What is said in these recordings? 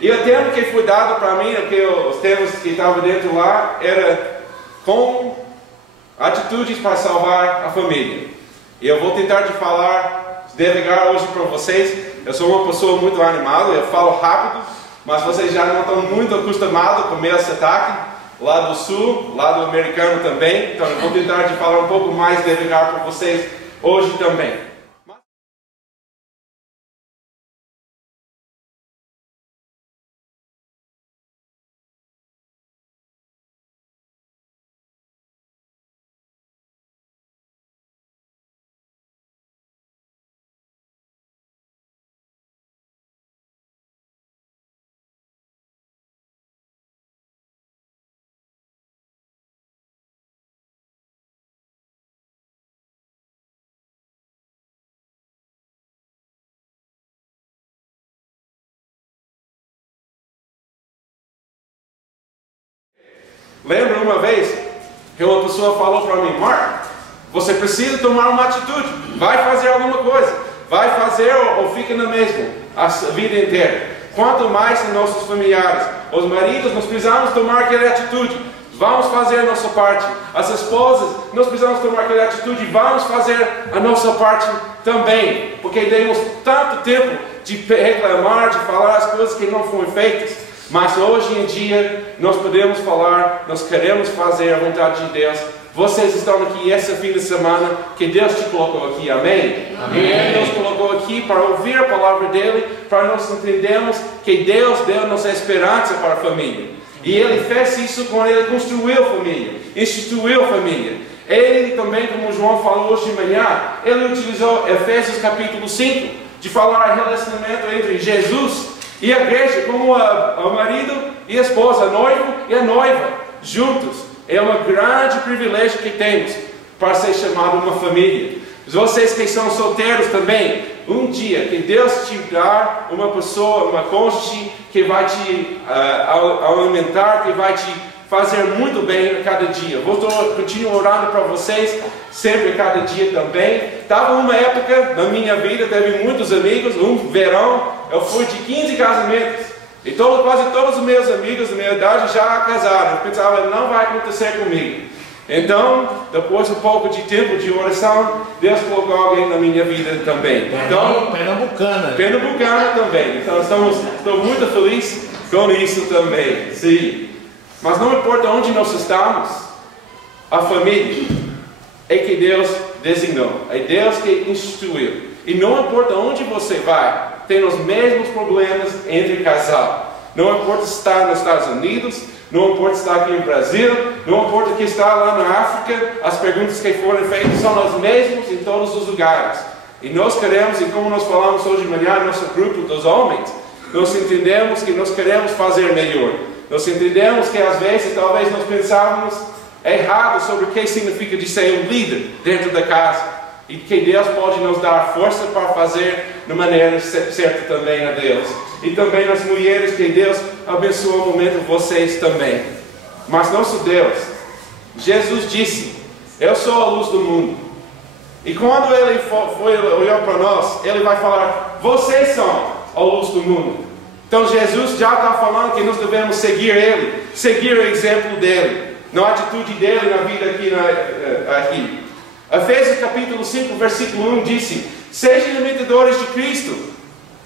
E o tempo que foi dado para mim, porque os temas que estavam dentro lá, era com atitudes para salvar a família. E eu vou tentar de falar devagar hoje para vocês. Eu sou uma pessoa muito animada, eu falo rápido, mas vocês já não estão muito acostumados com o meu sotaque, lá do sul, lá do americano também. Então eu vou tentar de falar um pouco mais devagar para vocês hoje também. Lembra uma vez que uma pessoa falou para mim: Mark, você precisa tomar uma atitude, vai fazer alguma coisa, vai fazer ou fica na mesma a vida inteira. Quanto mais em nossos familiares, os maridos, nós precisamos tomar aquela atitude, vamos fazer a nossa parte. As esposas, nós precisamos tomar aquela atitude, vamos fazer a nossa parte também, porque temos tanto tempo de reclamar, de falar as coisas que não foram feitas. Mas hoje em dia nós podemos falar, nós queremos fazer a vontade de Deus. Vocês estão aqui essa fim de semana que Deus te colocou aqui, amém? Amém. E Deus colocou aqui para ouvir a palavra dele, para nós entendermos que Deus deu-nos a esperança para a família. E Ele fez isso quando Ele construiu a família, instituiu a família. Ele também, como João falou hoje de manhã, Ele utilizou Efésios capítulo 5, de falar relacionamento entre Jesus e a igreja, como o marido e a esposa, o noivo e a noiva, juntos. É um grande privilégio que temos para ser chamado uma família. Vocês que são solteiros também, um dia que Deus te dar uma pessoa, uma cônjuge que vai te alimentar, que vai te fazer muito bem a cada dia. Vou continuar orando para vocês, sempre a cada dia também. Estava uma época na minha vida, teve muitos amigos, um verão, eu fui de 15 casamentos. E quase todos os meus amigos da minha idade já casaram. Eu pensava, não vai acontecer comigo. Então, depois de um pouco de tempo de oração, Deus colocou alguém na minha vida também. Então, Pernambucana também. Então, estou muito feliz com isso também. Sim. Mas não importa onde nós estamos, a família é que Deus designou, é Deus que instituiu. E não importa onde você vai, tem os mesmos problemas entre casal. Não importa estar nos Estados Unidos, não importa estar aqui no Brasil, não importa que está lá na África, as perguntas que foram feitas são as mesmas em todos os lugares. E nós queremos, e como nós falamos hoje de manhã no nosso grupo dos homens, nós entendemos que nós queremos fazer melhor. Nós entendemos que às vezes talvez nós pensávamos errado sobre o que significa de ser um líder dentro da casa. E que Deus pode nos dar força para fazer de maneira certa também a Deus. E também as mulheres, que Deus abençoe o momento vocês também. Mas nosso Deus, Jesus disse: eu sou a luz do mundo. E quando Ele olhou para nós, Ele vai falar: vocês são a luz do mundo. Então Jesus já está falando que nós devemos seguir Ele, seguir o exemplo dEle, na atitude dEle na vida aqui. Efésios capítulo 5, versículo 1 disse: sejam imitadores de Cristo,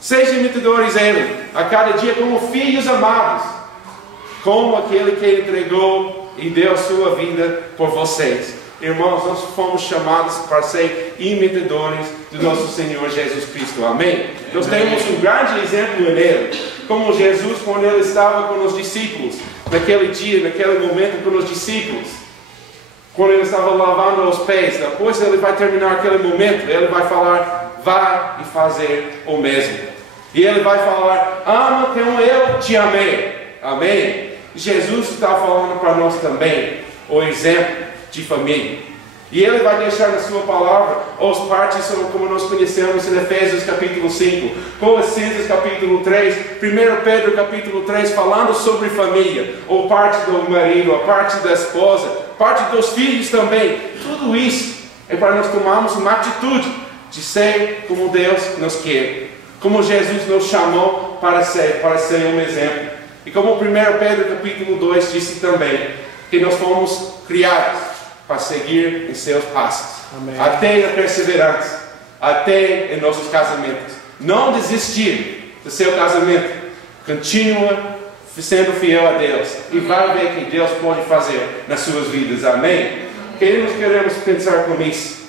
sejam imitadores dEle, a cada dia como filhos amados, como aquele que entregou e deu a sua vida por vocês. Irmãos, nós fomos chamados para ser imitadores do nosso Senhor Jesus Cristo, amém? Nós temos um grande exemplo nele, como Jesus quando Ele estava com os discípulos, naquele dia, naquele momento com os discípulos. Quando Ele estava lavando os pés, depois Ele vai terminar aquele momento, Ele vai falar: vá e fazer o mesmo. E Ele vai falar: ama como eu te amei. Amém? Jesus está falando para nós também o exemplo de família. E Ele vai deixar na sua palavra as partes como nós conhecemos em Efésios capítulo 5, Colossenses capítulo 3, 1 Pedro capítulo 3, falando sobre família, ou parte do marido, a parte da esposa, parte dos filhos também. Tudo isso é para nós tomarmos uma atitude de ser como Deus nos quer, como Jesus nos chamou para ser um exemplo. E como 1 Pedro capítulo 2 disse também, que nós fomos criados para seguir em seus passos. Amém. Até a perseverança, até em nossos casamentos. Não desistir do seu casamento. Continua sendo fiel a Deus. E vai ver o que Deus pode fazer nas suas vidas. Amém? Queremos pensar com isso.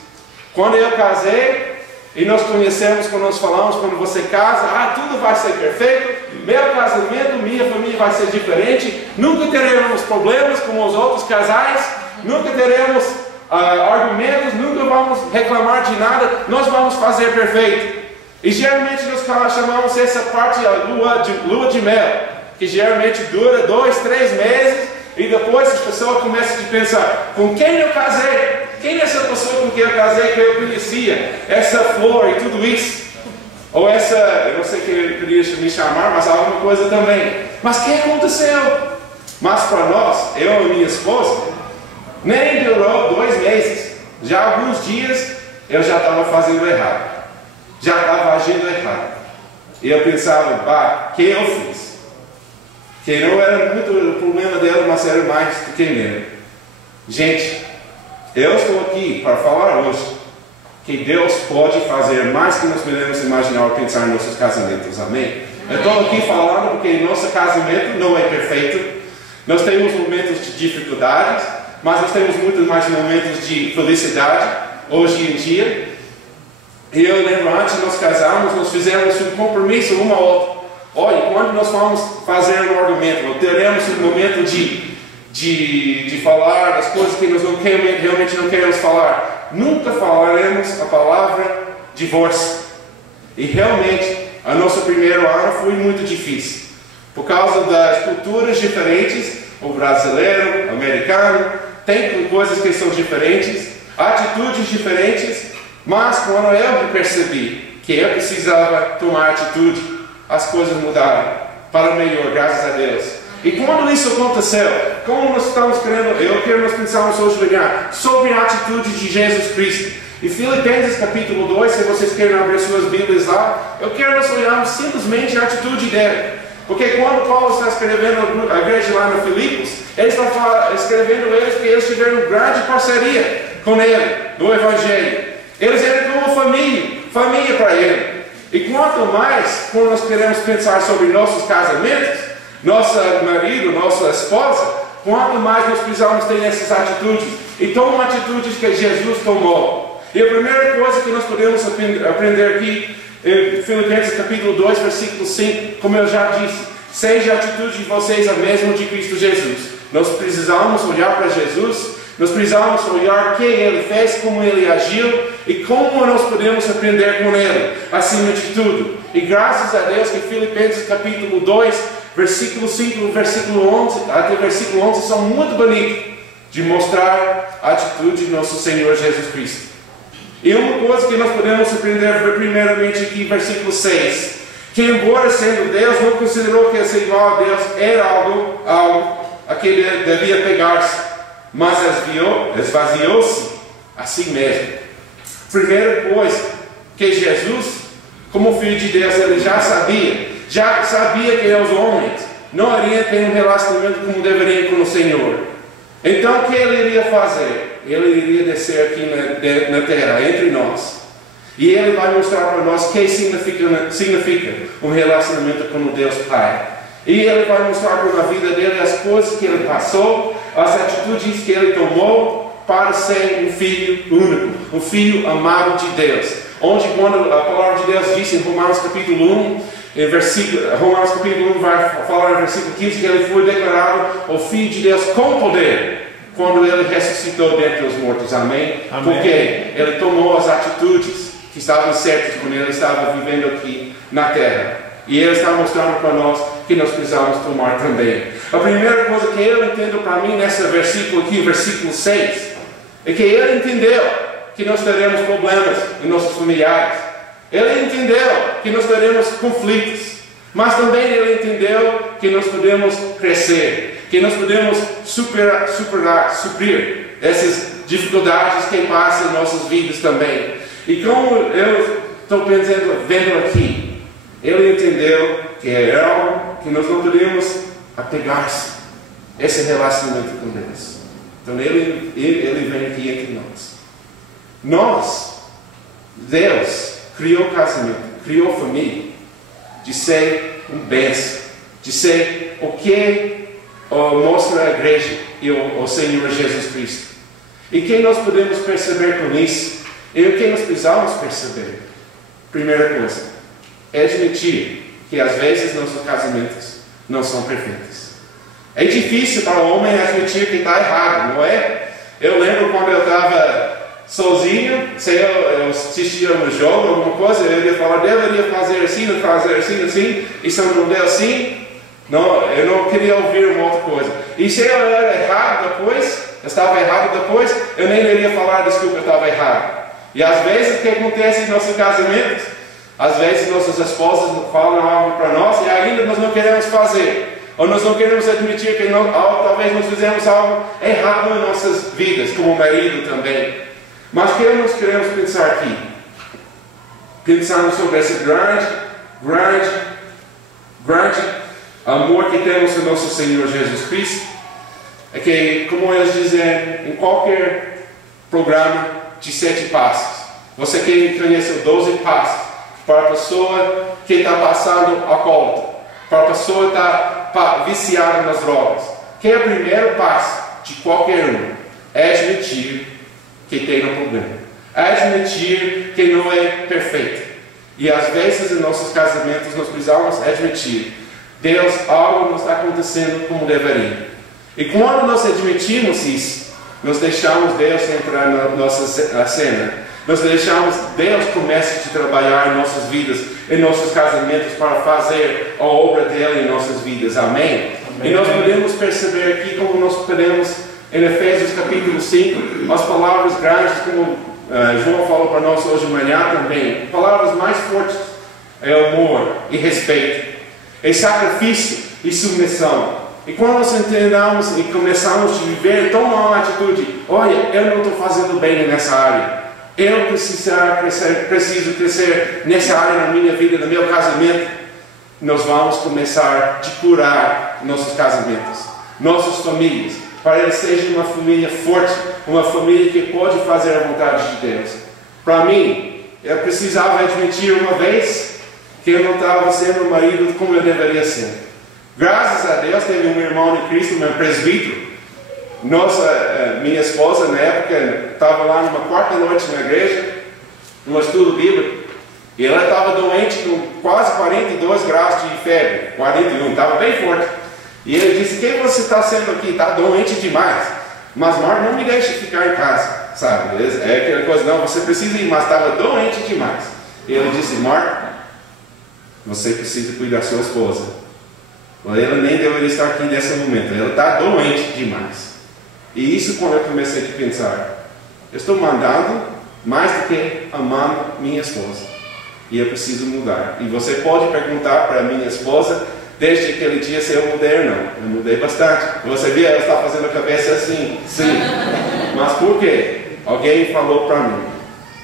Quando eu casei, e nós conhecemos, quando nós falamos, quando você casa, tudo vai ser perfeito, meu casamento, minha família vai ser diferente, nunca teremos problemas com os outros casais, nunca teremos argumentos, nunca vamos reclamar de nada, nós vamos fazer perfeito. E geralmente nós chamamos essa parte de lua de mel, que geralmente dura 2, 3 meses, e depois as pessoas começam a pensar, com quem eu casei? Quem é essa pessoa com quem eu casei, que eu conhecia? Essa flor e tudo isso. Ou essa, eu não sei quem ele queria me chamar, mas alguma coisa também. Mas o que aconteceu? Mas para nós, eu e minha esposa, nem durou 2 meses. Já alguns dias eu já estava fazendo errado. Já estava agindo errado. E eu pensava, o que eu fiz? Que não era muito o problema dela, mas era mais do que meu. Gente, eu estou aqui para falar hoje que Deus pode fazer mais que nós podemos imaginar ou pensar em nossos casamentos. Amém? Eu estou aqui falando porque nosso casamento não é perfeito. Nós temos momentos de dificuldades, mas nós temos muitos mais momentos de felicidade hoje em dia. E eu lembro, antes de nós casarmos, nós fizemos um compromisso uma ao outra. Olha, quando nós vamos fazer um argumento, nós teremos um momento de falar das coisas que nós realmente não queremos falar. Nunca falaremos a palavra divórcio. E realmente, a nosso primeiro ano foi muito difícil. Por causa das culturas diferentes, o brasileiro, o americano, tem coisas que são diferentes, atitudes diferentes, mas quando eu percebi que eu precisava tomar atitude, as coisas mudaram para melhor, graças a Deus. E quando isso aconteceu, como nós estamos querendo, eu quero nós pensarmos hoje sobre a atitude de Jesus Cristo. E Filipenses capítulo 2, se vocês querem abrir suas Bíblias lá, eu quero nós olharmos simplesmente a atitude dele. Porque quando Paulo está escrevendo a igreja lá no Filipos, ele está escrevendo eles porque eles tiveram grande parceria com ele no Evangelho. Eles eram como família para ele. E quanto mais, quando nós queremos pensar sobre nossos casamentos, nosso marido, nossa esposa, quanto mais nós precisamos ter essas atitudes. E tomam atitudes que Jesus tomou. E a primeira coisa que nós podemos aprender aqui, em Filipenses capítulo 2, versículo 5, como eu já disse, seja a atitude de vocês a mesma de Cristo Jesus. Nós precisamos olhar para Jesus, nós precisamos olhar quem Ele fez, como Ele agiu e como nós podemos aprender com Ele, acima de tudo. E graças a Deus que Filipenses capítulo 2, versículo 5 e versículo 11, até versículo 11 são muito bonitos de mostrar a atitude de nosso Senhor Jesus Cristo. E uma coisa que nós podemos aprender primeiramente aqui, versículo 6, que embora sendo Deus, não considerou que ser igual a Deus era algo a que ele devia pegar-se, mas esvaziou-se a si mesmo. Primeira coisa, que Jesus, como Filho de Deus, ele já sabia que os homens não iriam ter um relacionamento como deveriam com o Senhor. Então o que ele iria fazer? Ele iria descer aqui na terra, entre nós. E ele vai mostrar para nós o que significa um relacionamento com o Deus Pai. E ele vai mostrar para a vida dele as coisas que ele passou, as atitudes que ele tomou para ser um filho único, um filho amado de Deus. Onde quando a palavra de Deus diz em Romanos capítulo 1, Romanos capítulo 1 vai falar no versículo 15 que ele foi declarado o Filho de Deus com poder quando ele ressuscitou dentre os mortos. Amém? Amém. Porque ele tomou as atitudes que estavam certas quando ele estava vivendo aqui na terra. E ele está mostrando para nós que nós precisamos tomar também. A primeira coisa que eu entendo para mim nesse versículo aqui, versículo 6, é que ele entendeu que nós teremos problemas em nossos familiares. Ele entendeu que nós teremos conflitos. Mas também ele entendeu que nós podemos crescer, que nós podemos suprir essas dificuldades que passam em nossas vidas também. E como eu estou vendo aqui, ele entendeu que é algo que nós não podemos apegar-se, esse relacionamento com Deus. Então ele vem aqui entre nós. Deus criou casamento, criou família, de ser um bênção, de ser o que mostra a igreja e o Senhor Jesus Cristo. E que nós podemos perceber com isso, e o que nós precisamos perceber? Primeira coisa, é admitir que às vezes nossos casamentos não são perfeitos. É difícil para o homem admitir que está errado, não é? Eu lembro quando eu estava sozinho, se eu assistia um jogo, alguma coisa, eu ia falar, deveria fazer assim, e se eu não der assim, não, eu não queria ouvir uma outra coisa. E se eu era errado depois, eu estava errado depois, eu nem iria falar, desculpa, eu estava errado. E às vezes o que acontece em nossos casamentos, às vezes nossas esposas falam algo para nós e ainda nós não queremos fazer. Ou nós não queremos admitir que talvez nós fizemos algo errado em nossas vidas, como marido também. Mas o que nós queremos pensar aqui? Pensando sobre esse grande amor que temos no nosso Senhor Jesus Cristo, é que, como eles dizem em qualquer programa de 7 passos, você que conhece os 12 passos, para a pessoa que está passando alcoólatra, para a pessoa que está viciada nas drogas, que é o primeiro passo de qualquer um, é admitir que tem um problema, é admitir que não é perfeito. E às vezes em nossos casamentos nós precisamos admitir, Deus, algo não está acontecendo como deveria. E quando nós admitimos isso, nós deixamos Deus entrar na nossa cena. Nós deixamos Deus começar a trabalhar em nossas vidas, em nossos casamentos, para fazer a obra dele em nossas vidas. Amém? E nós podemos perceber aqui, como nós podemos, em Efésios capítulo 5, as palavras grandes, como João falou para nós hoje de manhã também, palavras mais fortes é amor e respeito, é sacrifício e submissão. E quando nós entendamos e começamos a viver, tomar uma atitude, olha, eu não estou fazendo bem nessa área, eu preciso crescer nessa área na minha vida, no meu casamento, nós vamos começar a curar nossos casamentos, nossas famílias, para que eles sejam uma família forte, uma família que pode fazer a vontade de Deus. Para mim, eu precisava admitir uma vez que eu não estava sendo o marido como eu deveria ser. Graças a Deus, teve um irmão de Cristo, meu presbítero. Minha esposa, na época, estava lá numa quarta noite na igreja, num estudo bíblico, e ela estava doente com quase 42 graus de febre, 41, estava bem forte. E ele disse, quem você está sendo aqui? Está doente demais. Mas Marco, não me deixe ficar em casa, sabe? É aquela coisa, não, você precisa ir, mas estava doente demais. E ele disse, Marco, você precisa cuidar da sua esposa. Ela nem deveria estar aqui nesse momento, ela está doente demais. E isso quando eu comecei a pensar, eu estou mandando mais do que amando minha esposa. E eu preciso mudar. E você pode perguntar para minha esposa, desde aquele dia, se eu mudei ou não. Eu mudei bastante. Você vê, ela está fazendo a cabeça assim, sim. Mas por quê? Alguém falou para mim,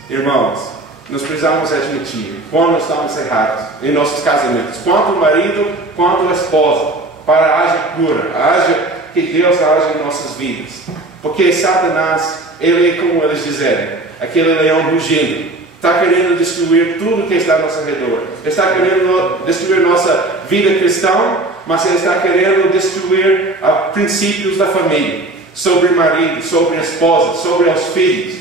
irmãos, nós precisamos admitir quando nós estamos errados em nossos casamentos, quanto o marido, quanto a esposa, para haja cura, haja que Deus age em nossas vidas. Porque Satanás, ele é como eles dizem, aquele leão rugindo, está querendo destruir tudo que está ao nosso redor. Ele está querendo destruir nossa vida cristã, mas ele está querendo destruir os princípios da família, sobre o marido, sobre a esposa, sobre os filhos.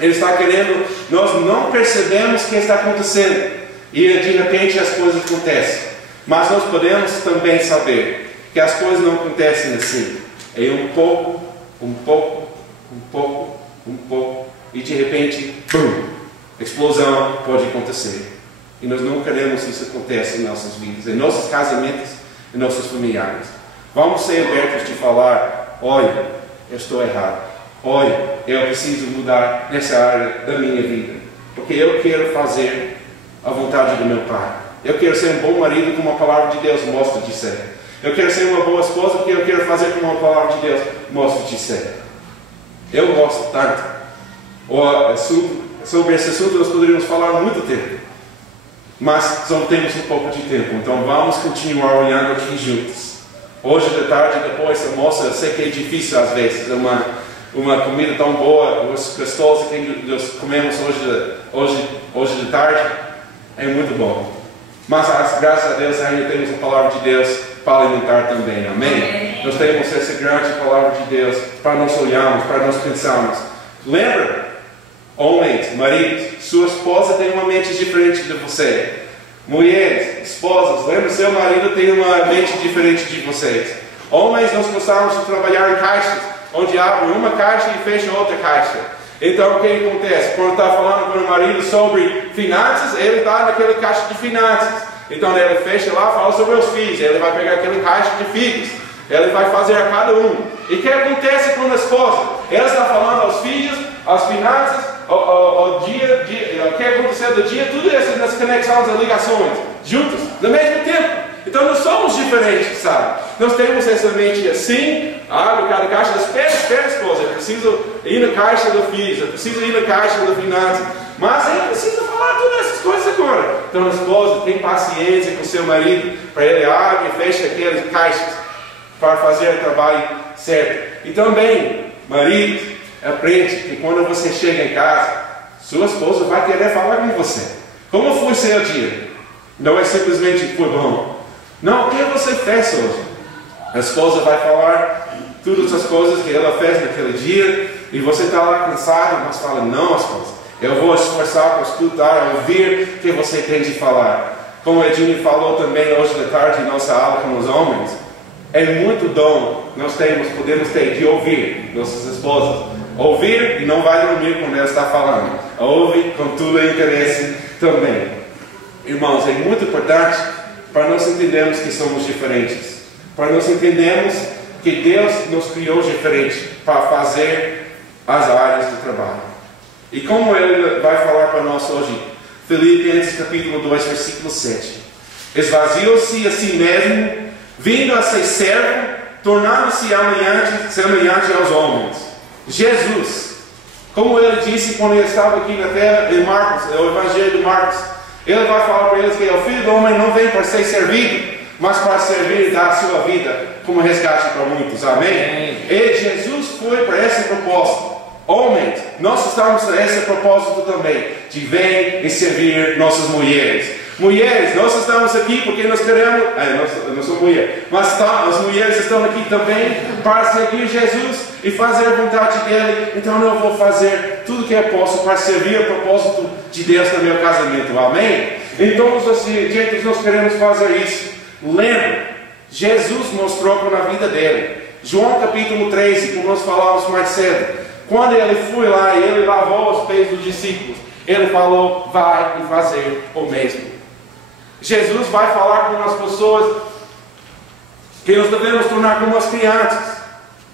Ele está querendo, nós não percebemos o que está acontecendo, e de repente as coisas acontecem. Mas nós podemos também saber que as coisas não acontecem assim. É um pouco, e de repente, bum, explosão pode acontecer. E nós não queremos que isso aconteça em nossas vidas, em nossos casamentos, em nossos familiares. Vamos ser abertos de falar, olha, eu estou errado. Olha, eu preciso mudar nessa área da minha vida, porque eu quero fazer a vontade do meu Pai. Eu quero ser um bom marido como a palavra de Deus mostra de ser. Eu quero ser uma boa esposa porque eu quero fazer como a palavra de Deus mostra de ser. Eu gosto tanto. Sobre esse assunto nós poderíamos falar muito tempo. Mas só temos um pouco de tempo, então vamos continuar olhando aqui juntos. Hoje de tarde, depois do almoço, eu sei que é difícil às vezes, uma comida tão boa, gostosa que nós comemos hoje de tarde, é muito bom. Mas graças a Deus ainda temos a palavra de Deus para alimentar também, amém? Nós temos essa grande palavra de Deus para nós olharmos, para nós pensarmos. Lembra, homens, maridos, sua esposa tem uma mente diferente de você. Mulheres, esposas, lembra, seu marido tem uma mente diferente de vocês. Homens, nós gostamos de trabalhar em caixas, onde abre uma caixa e fecha outra caixa. Então o que acontece? Quando está falando com o marido sobre finanças, ele está naquela caixa de finanças. Então ele fecha lá, fala sobre os filhos, ele vai pegar aquela caixa de filhos, ele vai fazer a cada um. E o que acontece com a esposa? Ela está falando aos filhos, às finanças, o que aconteceu do dia, tudo isso nas conexões e ligações, juntos, no mesmo tempo. Então nós somos diferentes, sabe? Nós temos essa mente assim, abre cada caixa, espera esposa, eu preciso ir na caixa do filho, eu preciso ir na caixa da finança, mas ele precisa falar todas essas coisas agora. Então a esposa tem paciência com seu marido, para ele abre e fecha aquelas caixas, para fazer o trabalho certo. E também, marido, aprende que quando você chega em casa, sua esposa vai querer falar com você. Como foi seu dia? Não é simplesmente foi bom. Não, o que você fez hoje? A esposa vai falar todas as coisas que ela fez naquele dia, e você está lá cansado, mas fala, não, esposa, eu vou esforçar para escutar, ouvir o que você tem de falar. Como a Jenny falou também hoje de tarde em nossa aula com os homens, é muito dom podemos ter de ouvir nossas esposas. Ouvir e não vai dormir quando ela está falando. Ouve com todo o interesse também. Irmãos, é muito importante para nós entendermos que somos diferentes. Para nós entendermos que Deus nos criou diferente para fazer as áreas do trabalho. E como Ele vai falar para nós hoje, Filipenses capítulo 2, versículo 7. Esvaziou-se a si mesmo, vindo a ser servo, tornando-se semelhante aos homens. Jesus, como Ele disse quando Ele estava aqui na terra, em Marcos, o Evangelho de Marcos, Ele vai falar para eles que o Filho do Homem não vem para ser servido, mas para servir e dar a sua vida como resgate para muitos. Amém? E Jesus foi para esse propósito. Homens, nós estamos nesse propósito também, de vir e servir nossas mulheres. Mulheres, nós estamos aqui porque nós queremos, eu não sou mulher, mas as mulheres estão aqui também para seguir Jesus e fazer a vontade dEle. Então eu vou fazer tudo que eu posso para servir o propósito de Deus no meu casamento. Amém? Então nós queremos fazer isso. Lembra, Jesus mostrou na vida dele. João capítulo 13, como nós falamos mais cedo. Quando ele foi lá e ele lavou os pés dos discípulos, ele falou, vai e fazer o mesmo. Jesus vai falar com as pessoas que nós devemos tornar como as crianças.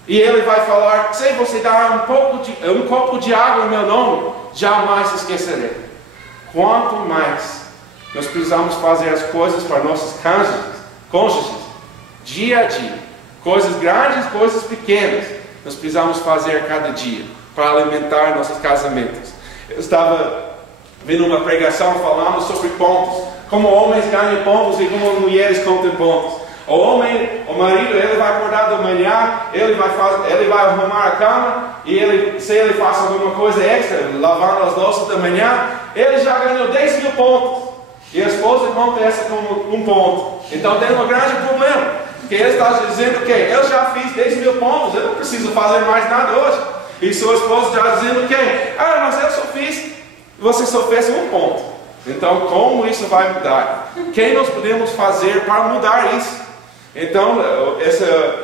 E ele vai falar, se você dá um copo de água em meu nome, jamais esquecerei. Quanto mais nós precisamos fazer as coisas para nossos cônjuges, dia a dia, coisas grandes, coisas pequenas, nós precisamos fazer cada dia para alimentar nossos casamentos. Eu estava vendo uma pregação falando sobre pontos, como homens ganham pontos e como mulheres contam pontos. O marido, ele vai acordar da manhã, ele vai arrumar a cama, e se ele faz alguma coisa extra, lavando as louças da manhã, ele já ganhou 10 mil pontos. E a esposa conta essa como um ponto. Então tem um grande problema, que ele está dizendo que eu já fiz 10 mil pontos, eu não preciso fazer mais nada hoje. E sua esposa está dizendo que, mas eu só fiz, você só fez um ponto. Então como isso vai mudar? O que nós podemos fazer para mudar isso? Então,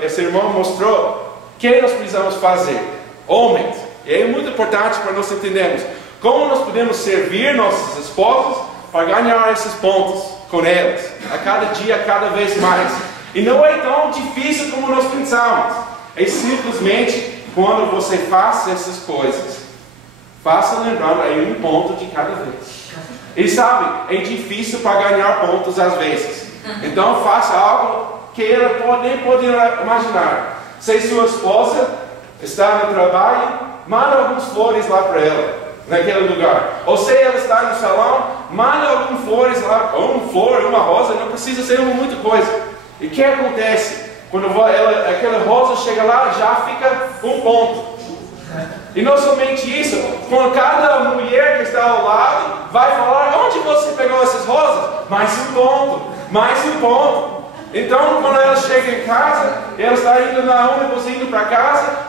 esse irmão mostrou o que nós precisamos fazer. Homens, e é muito importante para nós entendermos como nós podemos servir nossas esposas para ganhar esses pontos com elas, a cada dia, cada vez mais. E não é tão difícil como nós pensamos. É simplesmente quando você faz essas coisas, faça lembrando aí um ponto de cada vez. E sabe, é difícil para ganhar pontos às vezes. Então faça algo que ela nem pode imaginar. Se sua esposa está no trabalho, manda algumas flores lá para ela, naquele lugar. Ou se ela está no salão, manda algumas flores lá, uma flor, uma rosa, não precisa ser muita coisa. E o que acontece? Quando aquela rosa chega lá, já fica um ponto. E não somente isso, quando cada mulher que está ao lado vai falar, onde você pegou essas rosas? Mais um ponto, mais um ponto. Então, quando ela chega em casa, ela está indo na ônibus, indo para casa,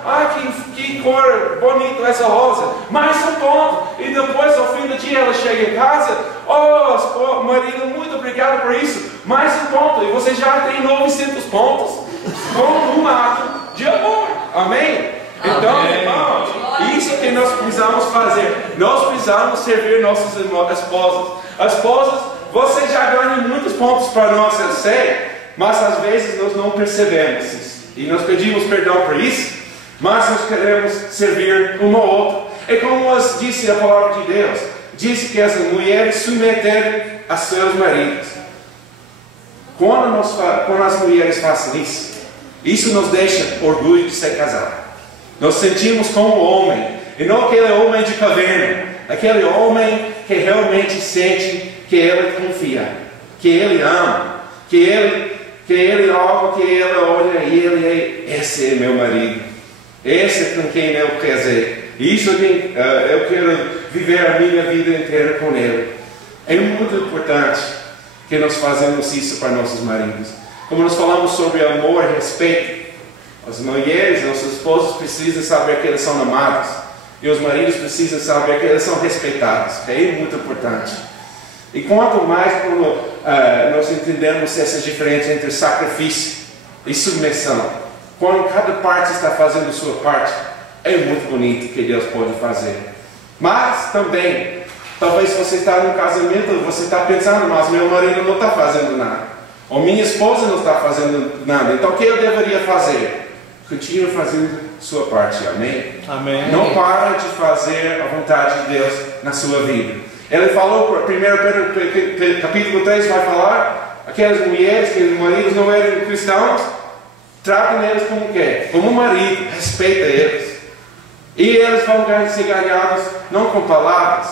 que cor bonita essa rosa, mais um ponto. E depois, ao fim do dia, ela chega em casa, marido, muito obrigado por isso, mais um ponto. E você já tem 900 pontos com um ato de amor. Amém? Então, irmãos, isso que nós precisamos fazer. Nós precisamos servir nossas esposas. As esposas, você já ganha muitos pontos para nós, eu sei, mas às vezes nós não percebemos isso. E nós pedimos perdão por isso, mas nós queremos servir um ao outro. E como disse a palavra de Deus, disse que as mulheres submeterem a seus maridos. Quando as mulheres fazem isso, isso nos deixa orgulho de ser casado. Nós sentimos como homem, e não aquele homem de caverna, aquele homem que realmente sente que ele confia, que ele ama, que ele olha e ele é, esse é meu marido, esse é com quem eu casei, isso eu quero viver a minha vida inteira com ele. É muito importante que nós fazemos isso para nossos maridos. Como nós falamos sobre amor e respeito, as mulheres, nossos esposos precisam saber que eles são amados. E os maridos precisam saber que eles são respeitados. É muito importante. E quanto mais nós entendemos essa diferença entre sacrifício e submissão, quando cada parte está fazendo a sua parte, é muito bonito que Deus pode fazer. Mas também, talvez você está num casamento, você está pensando, mas meu marido não está fazendo nada. Ou minha esposa não está fazendo nada. Então o que eu deveria fazer? Continue fazendo sua parte, amém? Amém. Não para de fazer a vontade de Deus na sua vida. Ele falou, 1 Pedro capítulo 3 vai falar, aquelas mulheres que os maridos não eram cristãos, tratem eles como o quê? Como marido, respeita eles. E eles vão ser ganhados não com palavras,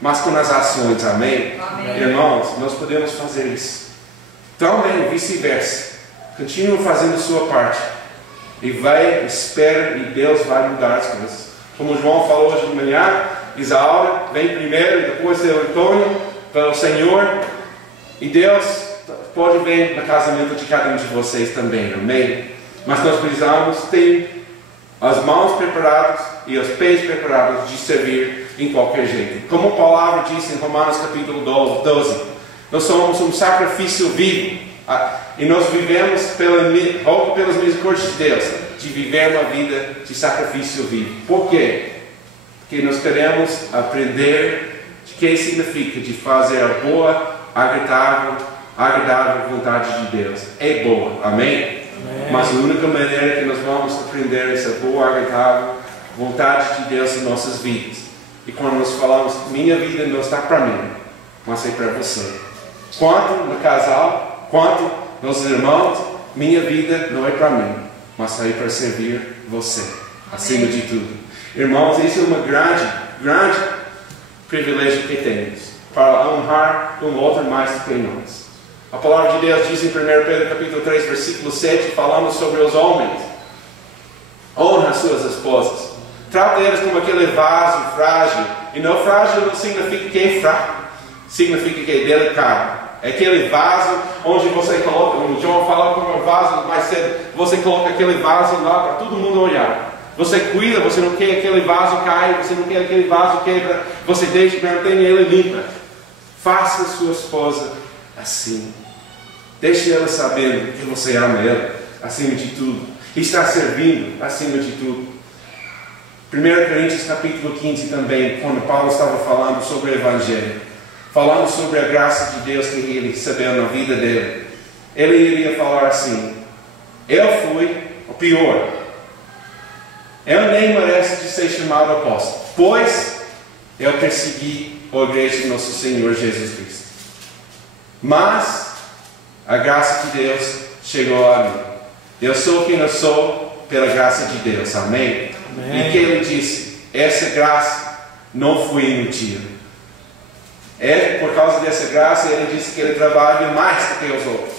mas com as ações, amém? Amém. Irmãos, nós podemos fazer isso. Também vice-versa. Continue fazendo a sua parte. E espera, e Deus vai mudar as coisas. Como o João falou hoje de manhã, Isaura vem primeiro, e depois o Antônio, para o Senhor. E Deus pode vir no casamento de cada um de vocês também, amém? Mas nós precisamos ter as mãos preparadas e os pés preparados de servir em qualquer jeito. Como a palavra diz em Romanos capítulo 12, nós somos um sacrifício vivo. E nós vivemos pelas misericórdias de Deus, de viver uma vida de sacrifício vivo. Por quê? Porque nós queremos aprender o que significa de fazer a boa, agradável vontade de Deus. É boa, amém? Amém. Mas a única maneira que nós vamos aprender essa boa, agradável vontade de Deus em nossas vidas. E quando nós falamos, minha vida não está para mim, mas é para você. Quanto no casal, quanto nossos irmãos, minha vida não é para mim, mas é para servir você, acima de tudo. Irmãos, isso é uma grande privilégio que temos, para honrar um outro mais do que nós. A palavra de Deus diz em 1 Pedro capítulo 3, versículo 7, falando sobre os homens. Honra suas esposas. Trata eles como aquele vaso frágil. E não frágil não significa que é fraco, significa que é delicado. É aquele vaso onde você coloca, o João fala como um vaso mais cedo, você coloca aquele vaso lá para todo mundo olhar. Você cuida, você não quer que aquele vaso caia, você não quer que aquele vaso quebra, você mantém ele limpo. Faça sua esposa assim. Deixe ela sabendo que você ama ela acima de tudo. E está servindo acima de tudo. 1 Coríntios capítulo 15 também, quando Paulo estava falando sobre o Evangelho, falando sobre a graça de Deus que ele recebeu na vida dele, ele iria falar assim: eu fui o pior, eu nem mereço de ser chamado apóstolo, pois eu persegui a igreja de nosso Senhor Jesus Cristo. Mas a graça de Deus chegou a mim. Eu sou quem eu sou pela graça de Deus, amém? E que ele disse, essa graça não foi inútil. É por causa dessa graça, ele disse que ele trabalha mais do que os outros.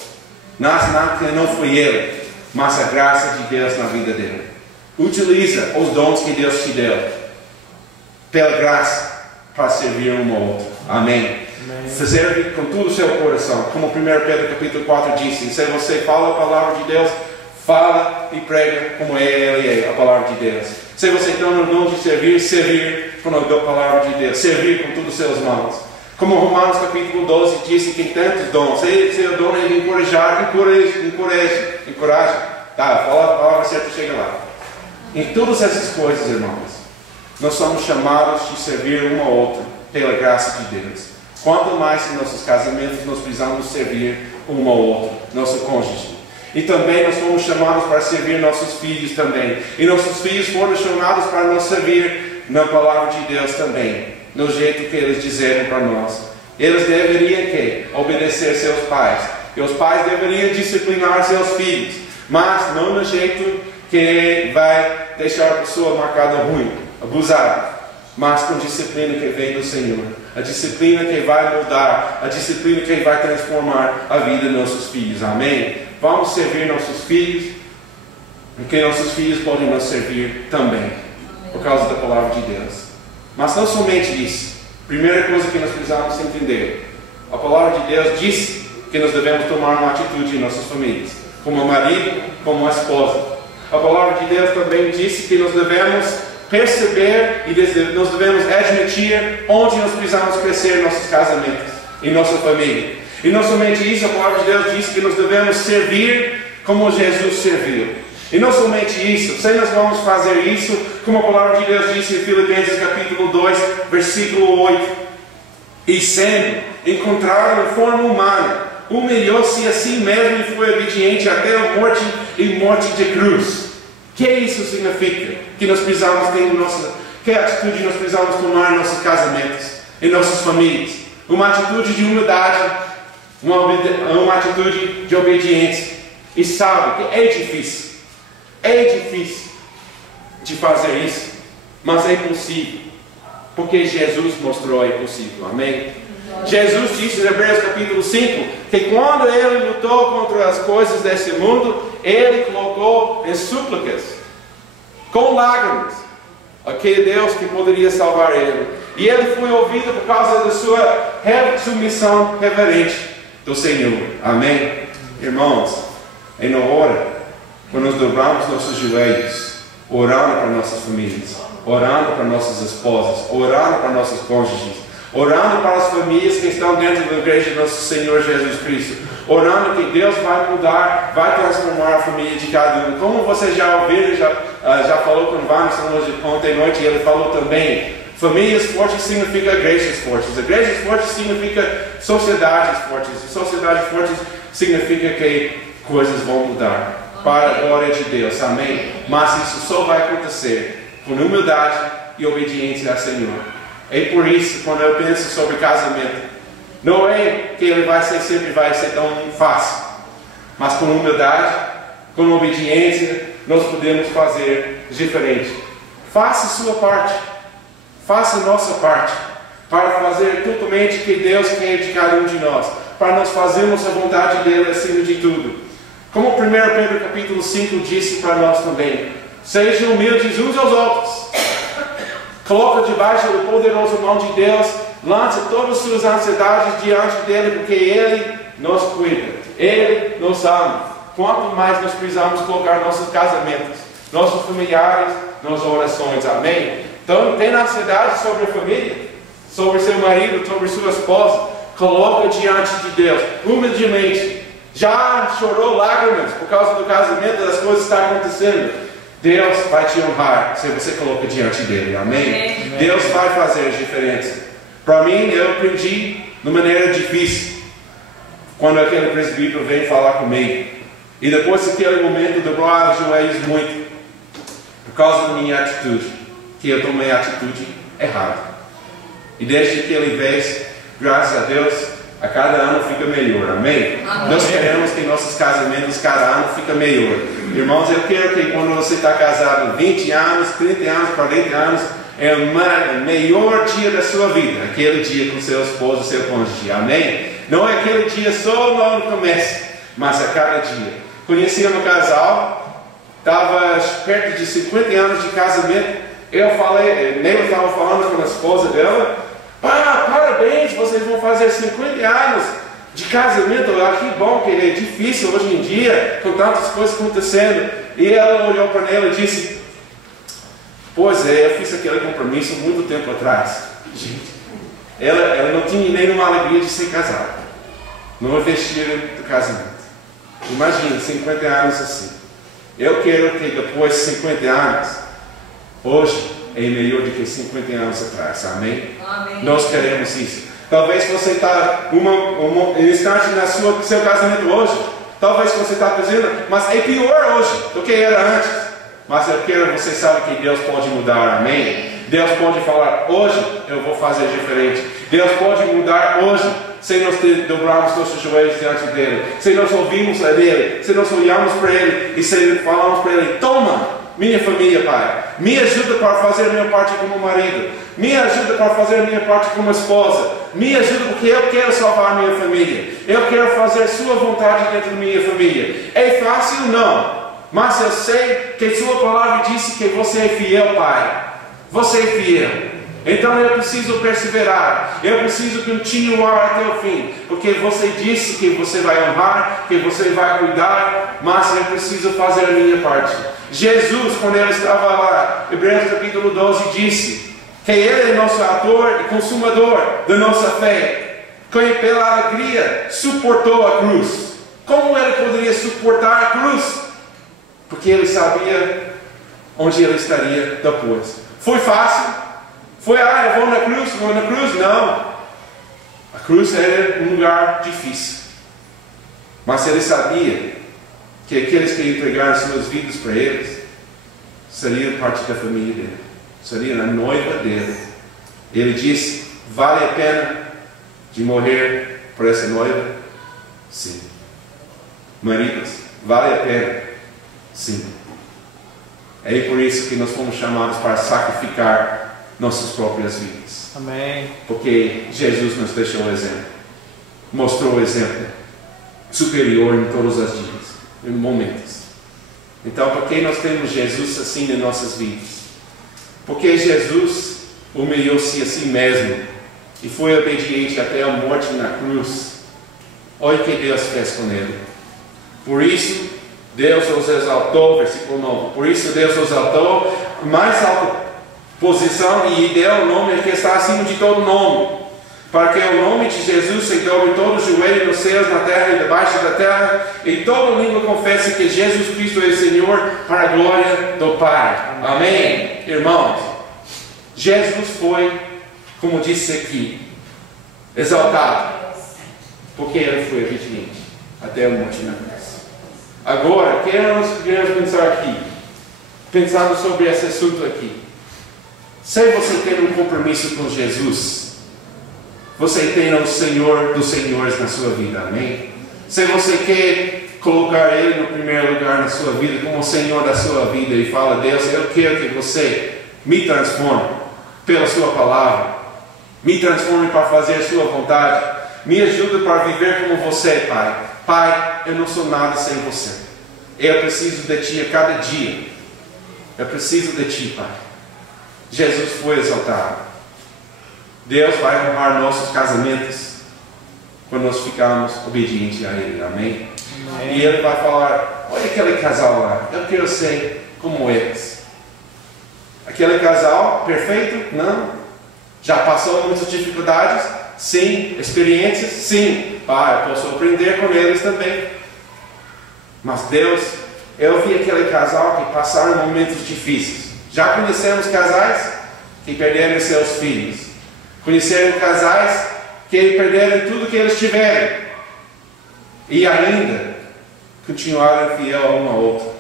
Não foi ele, mas a graça de Deus na vida dele. Utiliza os dons que Deus te deu, pela graça, para servir um ao outro. Amém. Fazer com todo o seu coração, como 1 Pedro capítulo 4 disse. Se você fala a palavra de Deus, fala e prega como ele é a palavra de Deus. Se você tem o dom de servir com a palavra de Deus, servir com todas as suas mãos. Como Romanos capítulo 12 disse que tem tantos dons. Seu dom é encorajar. Tá, fala a palavra certa, chega lá. Em todas essas coisas, irmãos, nós somos chamados de servir um ao outro pela graça de Deus. Quanto mais em nossos casamentos nós precisamos servir um ao outro, nosso cônjuge. E também nós fomos chamados para servir nossos filhos também. E nossos filhos foram chamados para nos servir na palavra de Deus também, no jeito que eles disseram para nós. Eles deveriam obedecer seus pais. E os pais deveriam disciplinar seus filhos, mas não no jeito que vai deixar a pessoa marcada ruim, abusada, mas com disciplina que vem do Senhor. A disciplina que vai mudar, a disciplina que vai transformar a vida dos nossos filhos. Amém? Vamos servir nossos filhos, porque nossos filhos podem nos servir também, por causa da palavra de Deus. Mas não somente isso. Primeira coisa que nós precisamos entender: a palavra de Deus diz que nós devemos tomar uma atitude em nossas famílias, como marido, como esposa. A palavra de Deus também disse que nós devemos perceber e nós devemos admitir onde nós precisamos crescer em nossos casamentos, em nossa família. E não somente isso, a palavra de Deus diz que nós devemos servir como Jesus serviu. E não somente isso, se nós vamos fazer isso, como a palavra de Deus disse em Filipenses capítulo 2, versículo 8: e sendo encontrado em forma humana, humilhou-se a si mesmo e foi obediente até a morte e morte de cruz. O que isso significa? Que nós precisamos ter que atitude nós precisamos tomar em nossos casamentos, em nossas famílias? Uma atitude de humildade, uma atitude de obediência. E sabe que é difícil de fazer isso, mas é possível, porque Jesus mostrou é possível. Amém? Jesus disse em Hebreus capítulo 5 que quando ele lutou contra as coisas desse mundo, ele colocou em súplicas, com lágrimas, aquele Deus que poderia salvar ele. E ele foi ouvido por causa da sua submissão reverente do Senhor. Amém? Irmãos, é na hora, quando nós dobramos nossos joelhos, orando para nossas famílias, orando para nossas esposas, orando para nossos cônjuges, orando para as famílias que estão dentro da igreja de nosso Senhor Jesus Cristo, orando que Deus vai mudar, vai transformar a família de cada um. Como você já ouviu, já falou com o Vanessa ontem à noite, e ele falou também, famílias fortes significa igrejas fortes. Igrejas fortes significa sociedades fortes. Sociedades fortes significa que coisas vão mudar para a glória de Deus. Amém? Mas isso só vai acontecer com humildade e obediência ao Senhor. É por isso, quando eu penso sobre casamento, não é que ele sempre vai ser tão fácil, mas com humildade, com obediência, nós podemos fazer diferente. Faça a sua parte, faça a nossa parte, para fazer totalmente o que Deus quer de cada um de nós, para nós fazermos a vontade dele acima de tudo. Como 1 Pedro capítulo 5 disse para nós também: sejam humildes uns aos outros, coloca debaixo do poderoso mão de Deus, lance todas as suas ansiedades diante dele, porque ele nos cuida, ele nos ama. Quanto mais nós precisamos colocar nossos casamentos, nossos familiares, nas orações. Amém? Então, tem ansiedade sobre a família, sobre seu marido, sobre sua esposa, coloca diante de Deus, humildemente. Já chorou lágrimas por causa do casamento, das coisas que estão acontecendo? Deus vai te honrar se você coloca diante dele. Amém? Amém. Deus vai fazer a diferença. Para mim, eu aprendi de maneira difícil, quando aquele presbítero veio falar comigo. E depois daquele momento, dobrou os joelhos muito, por causa da minha atitude, que eu tomei a atitude errada. E desde aquele vez, graças a Deus, a cada ano fica melhor. Amém? Amém. Nós queremos que nossos casamentos cada ano fiquem melhor. Irmãos, eu quero que quando você está casado 20 anos, 30 anos, 40 anos, é o melhor dia da sua vida, aquele dia com seu esposo, seu cônjuge, amém? Não é aquele dia só no começo, mas a cada dia. Conheci um casal, estava perto de 50 anos de casamento. Nele estava falando com a esposa dela, parabéns, vocês vão fazer 50 anos de casamento. Que bom, que é difícil hoje em dia, com tantas coisas acontecendo. E ela olhou para ele e disse, pois é, eu fiz aquele compromisso muito tempo atrás. Gente, ela não tinha nenhuma alegria de ser casada, no vestido do casamento. Imagina, 50 anos assim. Eu quero que depois de 50 anos, hoje é melhor do que 50 anos atrás, amém? Amém. Nós queremos isso. Talvez você está um instante no seu casamento hoje, talvez você está dizendo, mas é pior hoje do que era antes. Mas eu quero, você sabe que Deus pode mudar, amém? Deus pode falar, hoje eu vou fazer diferente. Deus pode mudar hoje, se nós dobrarmos nossos joelhos diante dele, se nós ouvimos a dele, se nós olharmos para ele e se falamos para ele, toma minha família, Pai, me ajuda para fazer a minha parte como marido, me ajuda para fazer a minha parte como esposa, me ajuda porque eu quero salvar a minha família, eu quero fazer sua vontade dentro da minha família. É fácil? Não. Mas eu sei que sua palavra disse que você é fiel, Pai. Você é fiel. Então eu preciso perseverar. Eu preciso continuar até o fim. Porque você disse que você vai honrar, que você vai cuidar. Mas eu preciso fazer a minha parte. Jesus, quando ele estava lá, Hebreus capítulo 12, disse que ele é nosso autor e consumador da nossa fé. Que pela alegria suportou a cruz. Como ele poderia suportar a cruz? Porque ele sabia onde ele estaria depois. Foi fácil? Foi, eu vou na cruz? Não. A cruz era um lugar difícil. Mas ele sabia que aqueles que entregaram suas vidas para eles seriam parte da família dele, seriam a noiva dele. Ele disse, vale a pena de morrer por essa noiva? Sim. Maridos, vale a pena? Sim. É por isso que nós fomos chamados para sacrificar nossas próprias vidas. Amém. Porque Jesus nos deixou o exemplo. Mostrou o exemplo superior em todos os dias, em momentos. Então, por que nós temos Jesus assim em nossas vidas? Porque Jesus humilhou-se a si mesmo e foi obediente até a morte na cruz. Olha o que Deus fez com ele. Por isso, Deus os exaltou, versículo 9. Por isso Deus os exaltou, mais alta posição, e deu o nome que está acima de todo nome, para que o nome de Jesus se dobre todo o joelho nos céus, na terra e debaixo da terra, e toda língua confesse que Jesus Cristo é o Senhor, para a glória do Pai. Amém. Irmãos, Jesus foi, como disse aqui, exaltado, porque ele foi obediente até a morte na cruz. Agora, queremos pensar aqui, pensando sobre esse assunto aqui. Se você tem um compromisso com Jesus, você tem o Senhor dos Senhores na sua vida, amém? Se você quer colocar Ele no primeiro lugar na sua vida, como o Senhor da sua vida, e fala, Deus, eu quero que você me transforme pela sua palavra, me transforme para fazer a sua vontade, me ajuda para viver como você, Pai. Pai, eu não sou nada sem você. Eu preciso de Ti a cada dia. Eu preciso de Ti, Pai. Jesus foi exaltado. Deus vai honrar nossos casamentos quando nós ficarmos obedientes a Ele. Amém? Amém. E Ele vai falar, olha aquele casal lá. Eu quero ser como eles. Aquele casal perfeito? Não. Já passou muitas dificuldades? Sim. Experiências? Sim. Pai, eu posso aprender com eles também. Mas Deus, eu vi aquele casal que passaram momentos difíceis. Já conhecemos casais que perderam seus filhos. Conheceram casais que perderam tudo que eles tiveram. E ainda continuaram fiel a um ao outro.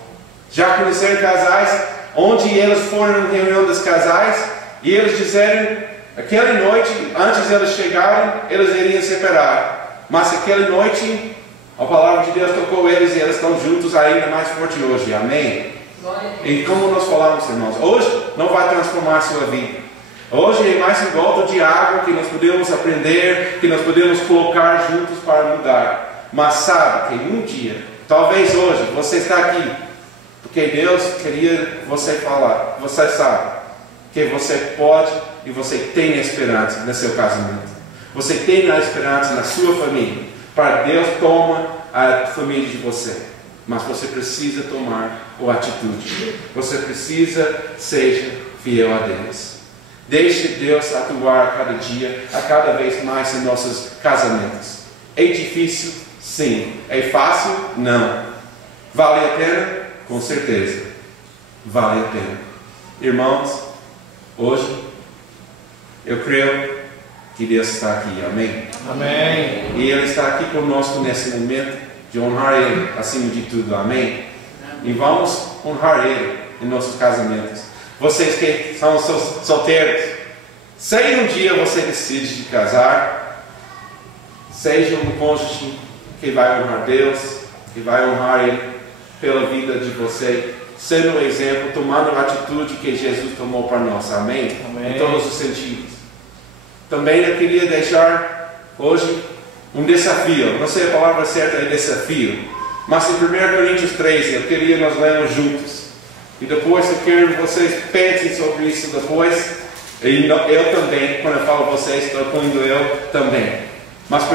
Já conheceram casais onde eles foram na reunião dos casais e eles disseram, aquela noite, antes de eles chegarem, eles iriam separar. Mas aquela noite, a palavra de Deus tocou eles e eles estão juntos ainda mais forte hoje. Amém? E como nós falamos, irmãos, hoje não vai transformar a sua vida. Hoje é mais um gota de água que nós podemos aprender, que nós podemos colocar juntos para mudar. Mas sabe que um dia, talvez hoje, você está aqui, porque Deus queria você falar. Você sabe que você pode e você tem esperança no seu casamento. Você tem a esperança na sua família. Para Deus toma a família de você. Mas você precisa tomar a atitude. Você precisa seja fiel a Deus. Deixe Deus atuar a cada dia, a cada vez mais em nossos casamentos. É difícil? Sim. É fácil? Não. Vale a pena? Com certeza. Vale a pena. Irmãos, hoje eu creio que Deus está aqui. Amém? Amém. E Ele está aqui conosco nesse momento de honrar Ele acima de tudo. Amém? E vamos honrar Ele em nossos casamentos. Vocês que são solteiros, se um dia você decide de casar, seja um cônjuge que vai honrar Deus, que vai honrar Ele pela vida de você, sendo um exemplo, tomando a atitude que Jesus tomou para nós. Amém? Amém. Em todos os sentidos. Também eu queria deixar hoje um desafio. Não sei a palavra certa, é desafio. Mas em 1 Coríntios 13, eu queria nós lermos juntos. E depois eu quero que vocês pensem sobre isso depois. E eu também, quando eu falo vocês, estou incluindo eu também. Mas 1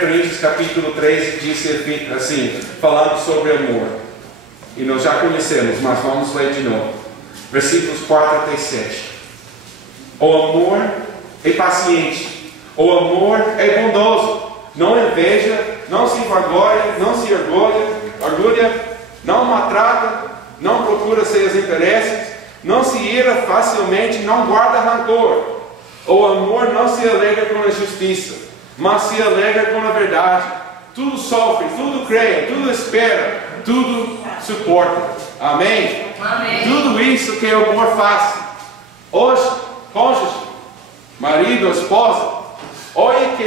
Coríntios capítulo 13 diz assim, falando sobre amor. E nós já conhecemos, mas vamos ler de novo. Versículos 4 até 7. O amor é paciente. O amor é bondoso. Não inveja, não se vangloria, não se orgulha, não maltrata, não procura seus interesses, não se ira facilmente, não guarda rancor. O amor não se alegra com a justiça, mas se alegra com a verdade. Tudo sofre, tudo crê, tudo espera, tudo suporta. Amém? Amém. Tudo isso que o amor faz. Hoje, cônjuge, marido, esposa, olha que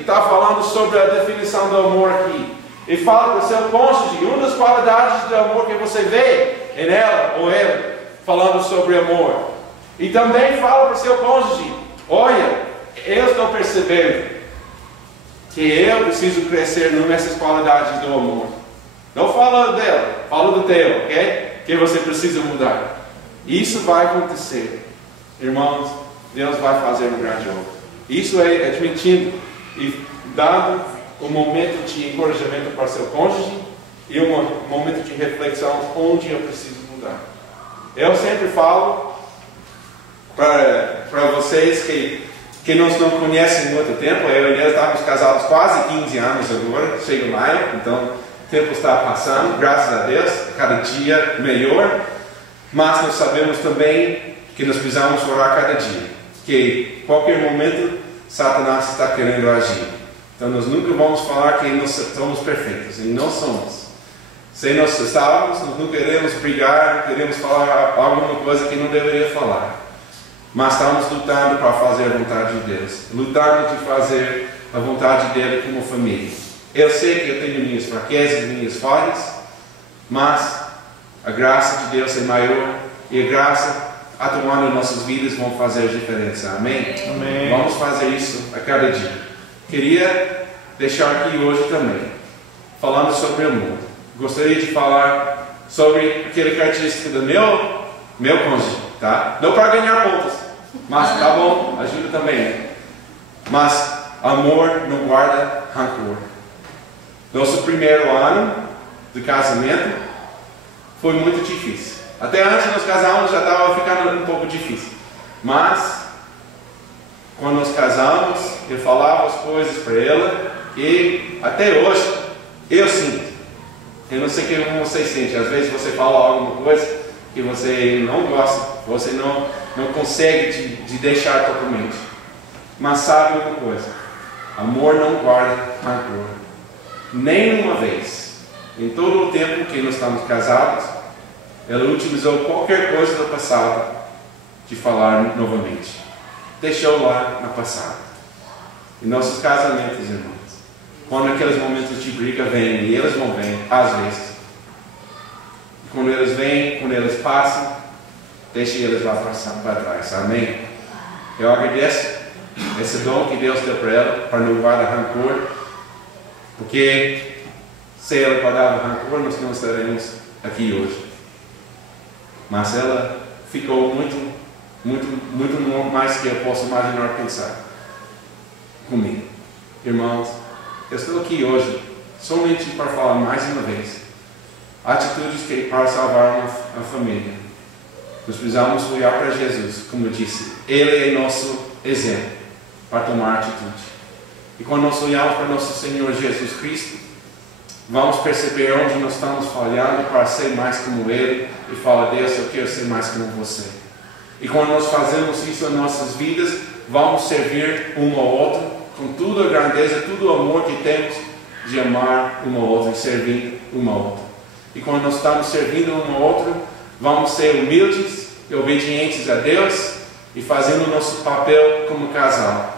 está falando sobre a definição do amor aqui. E fala para o seu cônjuge, uma das qualidades do amor que você vê em ela ou ele, falando sobre amor. E também fala para o seu cônjuge, olha, eu estou percebendo que eu preciso crescer nessas qualidades do amor. Não fala dela, fala do teu, ok? Que você precisa mudar. Isso vai acontecer. Irmãos, Deus vai fazer um grande obra. Isso é admitindo e dando um momento de encorajamento para seu cônjuge e um momento de reflexão onde eu preciso mudar. Eu sempre falo para vocês que nos não conhecem há muito tempo, eu e ele estamos casados quase 15 anos agora, chega em maio, então o tempo está passando, graças a Deus, cada dia melhor, mas nós sabemos também que nós precisamos orar cada dia, que qualquer momento Satanás está querendo agir. Então nós nunca vamos falar que nós somos perfeitos, e não somos. Se nós estávamos, nós não queremos brigar, queremos falar alguma coisa que não deveria falar. Mas estamos lutando para fazer a vontade de Deus, lutando de fazer a vontade dele como família. Eu sei que eu tenho minhas fraquezas, minhas falhas, mas a graça de Deus é maior e a graça atuando em nossas vidas vão fazer a diferença. Amém? Amém. Vamos fazer isso a cada dia. Queria deixar aqui hoje também, falando sobre amor. Gostaria de falar sobre aquela característica do meu cônjuge, tá? Não para ganhar pontos, mas tá bom, ajuda também, né? Mas amor não guarda rancor. Nosso primeiro ano de casamento foi muito difícil. Até antes de nós casarmos já estava ficando um pouco difícil. Mas quando nós casamos, eu falava as coisas para ela e até hoje eu sinto. Eu não sei como você sente. Às vezes você fala alguma coisa que você não gosta, você não consegue de deixar totalmente. Mas sabe uma coisa? Amor não guarda rancor. Nenhuma vez, em todo o tempo que nós estamos casados, ela utilizou qualquer coisa do passado de falar novamente. Deixou lá no passado. Em nossos casamentos, irmãos, quando aqueles momentos de briga vêm, e eles vão vir, às vezes, quando eles vêm, quando eles passam, deixe eles lá para trás. Amém? Eu agradeço esse dom que Deus deu para ela, para não guardar rancor, porque se ela guardava rancor, nós não estaremos aqui hoje. Mas ela ficou muito mais que eu posso imaginar pensar comigo. Irmãos, eu estou aqui hoje somente para falar mais uma vez atitudes que para salvar a família. Nós precisamos olhar para Jesus, como eu disse. Ele é nosso exemplo para tomar atitude. E quando nós olhamos para nosso Senhor Jesus Cristo, vamos perceber onde nós estamos falhando para ser mais como Ele e falar: Deus, eu quero ser mais como você. E quando nós fazemos isso em nossas vidas, vamos servir um ao outro com toda a grandeza, todo o amor que temos de amar um ao outro e servir um ao outro. E quando nós estamos servindo um ao outro, vamos ser humildes e obedientes a Deus e fazendo o nosso papel como casal.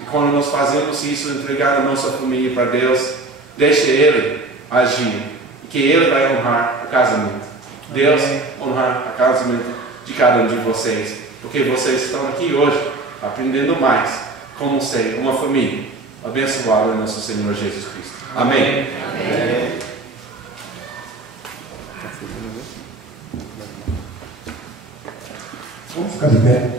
E quando nós fazemos isso, entregar a nossa família para Deus, deixe Ele agir, que Ele vai honrar o casamento. Deus honrar o casamento de cada um de vocês, porque vocês estão aqui hoje aprendendo mais como ser uma família abençoada em nosso Senhor Jesus Cristo. Amém. Amém. Vamos ficar de pé.